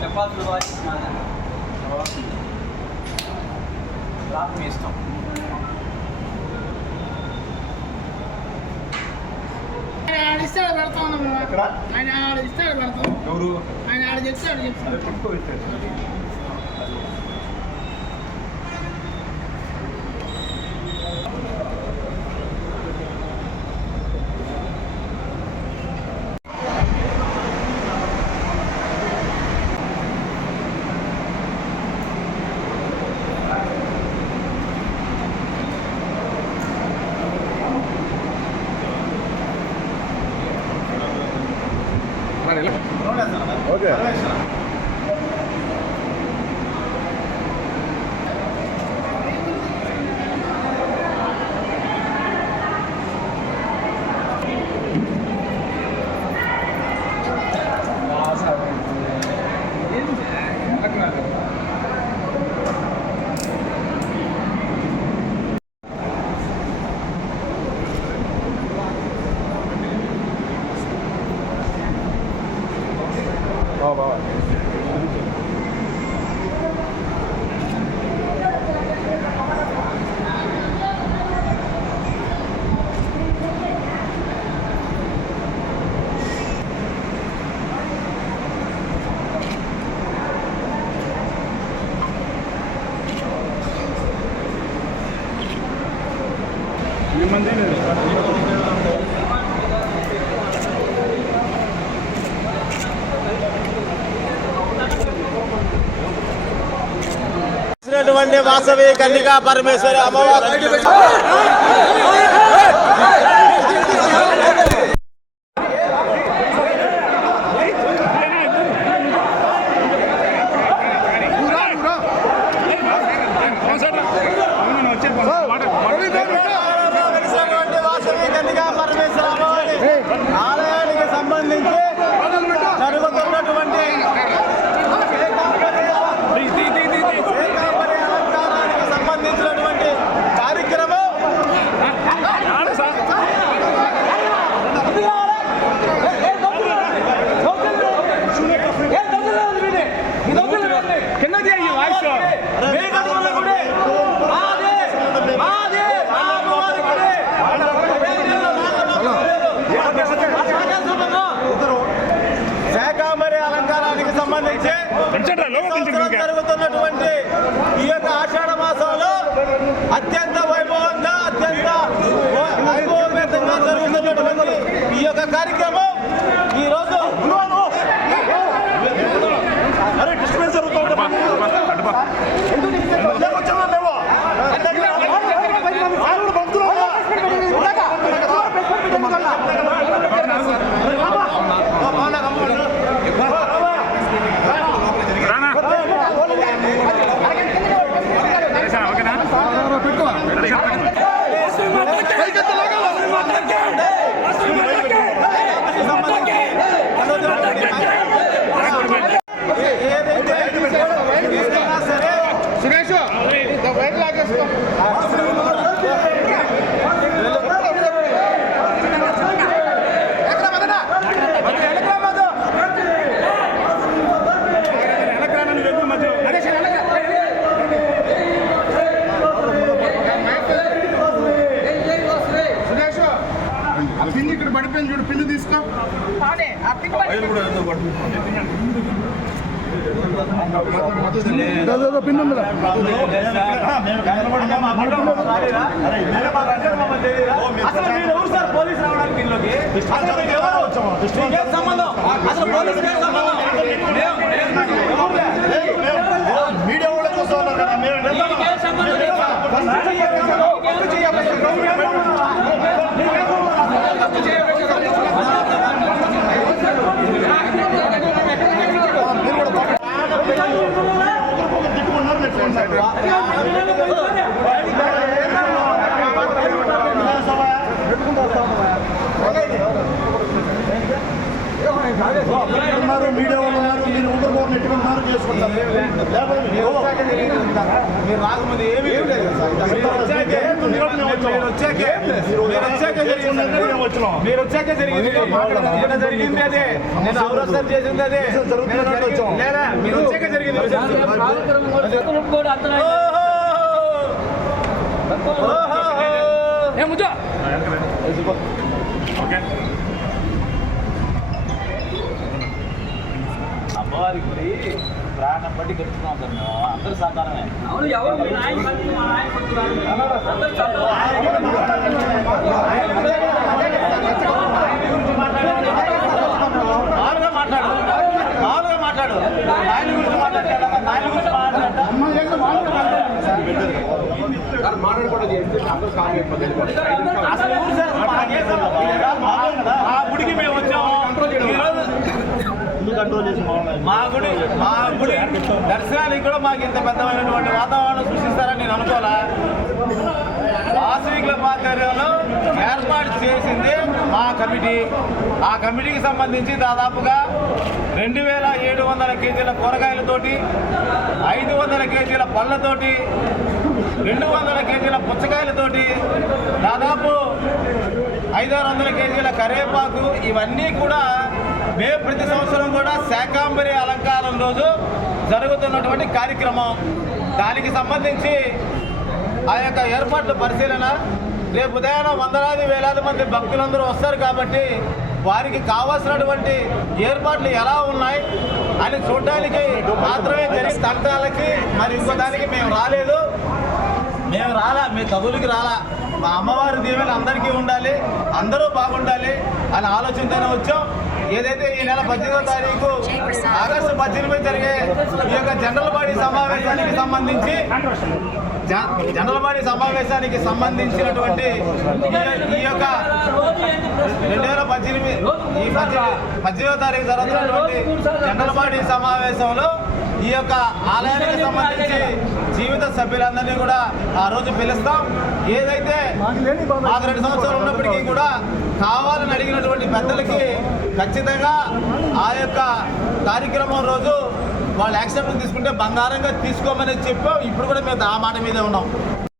చపాతీలు ఇష్టం. ఆయన ఆడ ఇస్తాడు పెడతా ఉన్నాం? ఆయన ఆడ ఇస్తాడు పెడతాం ఆయన ఆడ చెప్తాడు. చెప్తాడు ఓకే About. ఉన్నటువంటి వాసవి కన్నికా పరమేశ్వరి అమ్మవారు వెలిసినటువంటి వాసవి కన్నికా పరమేశ్వరి అమ్మవారి ఆలయానికి సంబంధించి జరుగుతున్నటువంటి ఏకాంబరి అలంకారానికి సంబంధించినటువంటి కార్యక్రమం శాకాంబరి అలంకారానికి సంబంధించి సంవత్సరం జరుగుతున్నటువంటి ఈ యొక్క ఆషాఢ మాసంలో అత్యంత వైభవంగా అత్యంత వైభవపేతంగా జరుగుతున్నటువంటి ఈ యొక్క కార్యక్రమం ఈ రోజు అరే డిస్టర్బెన్స్ జరుగుతుంది ఏదైతే తీసుకున్నా సరే సురేష్ వైర్ లాగేసుకో సురేష్ ఆ పిన్ ఇక్కడ పడిపోయింది చూడు పిన్ తీసుకో పిన్ ఉందా అసలు మీరు ఎవరు సార్ పోలీస్ రావడానికి ఇంట్లోకి అసలు మీకు ఎవరు మీకేం సంబంధం? అసలు పోలీస్ సంబంధం? మీడియా కోసం ఉన్నారు కదా మీరు మీకేం సంబంధం లేదు సార్. ఫస్ట్ చేయాలి. తిట్టుకున్నారు మీరు ఫోన్ సైడ్ ఉన్నారు మీడియా వాళ్ళు ఉన్నారు మీరు ఊరు పోరు నెట్టుకుంటున్నారు చేసుకుంటారు మీరు రాకముందు ఏమీ. మీరు వచ్చాకే- జరిగింది జరిగింది. అదే నేను అవరోధం చేసింది అదే మీరు వచ్చాక జరిగింది. కూడా అర్థం ఓహో! ఓహో! ఏ ముద్దు అమ్మవారి గుడి ప్రాణం బట్టి కట్టుకున్నాం సార్ మేము అందరూ సాధారణమే అవును ఎవరు మీ నాయన పట్టి మా నాయన పట్టి రాదు. అందరూ చదువు. మామూలుగా మాట్లాడు మామూలుగా మాట్లాడు ఆయన గురించి మాట్లాడతాడా ఆయన గురించి సార్ గుడికి మేము వచ్చాము. ఈరోజు కంట్రోల్ చేసి బాగున్నాయి మా గుడి మా గుడి దర్శనానికి కూడా మాకు ఇంత పెద్దమైనటువంటి వాతావరణం సృష్టిస్తారని నేను అనుకోవాలా? వాసవి క్లబ్ ఆధ్వర్యంలో ఏర్పాటు చేసింది మా కమిటీ. ఆ కమిటీకి సంబంధించి దాదాపుగా రెండు వేల ఏడు వందల కేజీల కూరగాయలతోటి ఐదు వందల కేజీల పళ్ళతోటి రెండు వందల కేజీల పుచ్చకాయలతోటి దాదాపు ఐదారు వందల కేజీల కరివేపాకు ఇవన్నీ కూడా మేము ప్రతి సంవత్సరం కూడా శాకాంబరి అలంకారం రోజు జరుగుతున్నటువంటి కార్యక్రమం. దానికి సంబంధించి ఆ యొక్క ఏర్పాట్ల పరిశీలన రేపు ఉదయాన వందలాది వేలాది మంది భక్తులందరూ వస్తారు కాబట్టి వారికి కావాల్సినటువంటి ఏర్పాట్లు ఎలా ఉన్నాయి అని చూడడానికి మాత్రమే జరిగి తంటాలకి మరి ఇంకో దానికి మేము రాలేదు. మేము రాలా మీ చదువులకి రాలా. మా అమ్మవారి దీవెన అందరికీ ఉండాలి అందరూ బాగుండాలి అని ఆలోచనతోనే వచ్చాం. ఏదైతే ఈ నెల పద్దెనిమిదో తారీఖు ఆగస్టు పద్దెనిమిది జరిగే ఈ యొక్క జనరల్ బాడీ సమావేశానికి సంబంధించి జనరల్ బాడీ సమావేశానికి సంబంధించినటువంటి ఈ- ఈ యొక్క రెండు వేల పద్దెనిమిది ఈ పద్దెనిమిది పద్దెనిమిదో తారీఖు జరుగుతున్నటువంటి జనరల్ బాడీ సమావేశంలో ఈ యొక్క ఆలయానికి సంబంధించి జీవిత సభ్యులందరినీ కూడా ఆ రోజు పిలుస్తాం. ఏదైతే మాకు రెండు సంవత్సరాలు ఉన్నప్పటికీ కూడా కావాలని అడిగినటువంటి పెద్దలకి ఖచ్చితంగా ఆ యొక్క కార్యక్రమం రోజు వాళ్ళు యాక్సెప్ట్ తీసుకుంటే బంగారంగా తీసుకోమని చెప్పాం. ఇప్పుడు కూడా మేము ఆ మాట మీదే ఉన్నాం.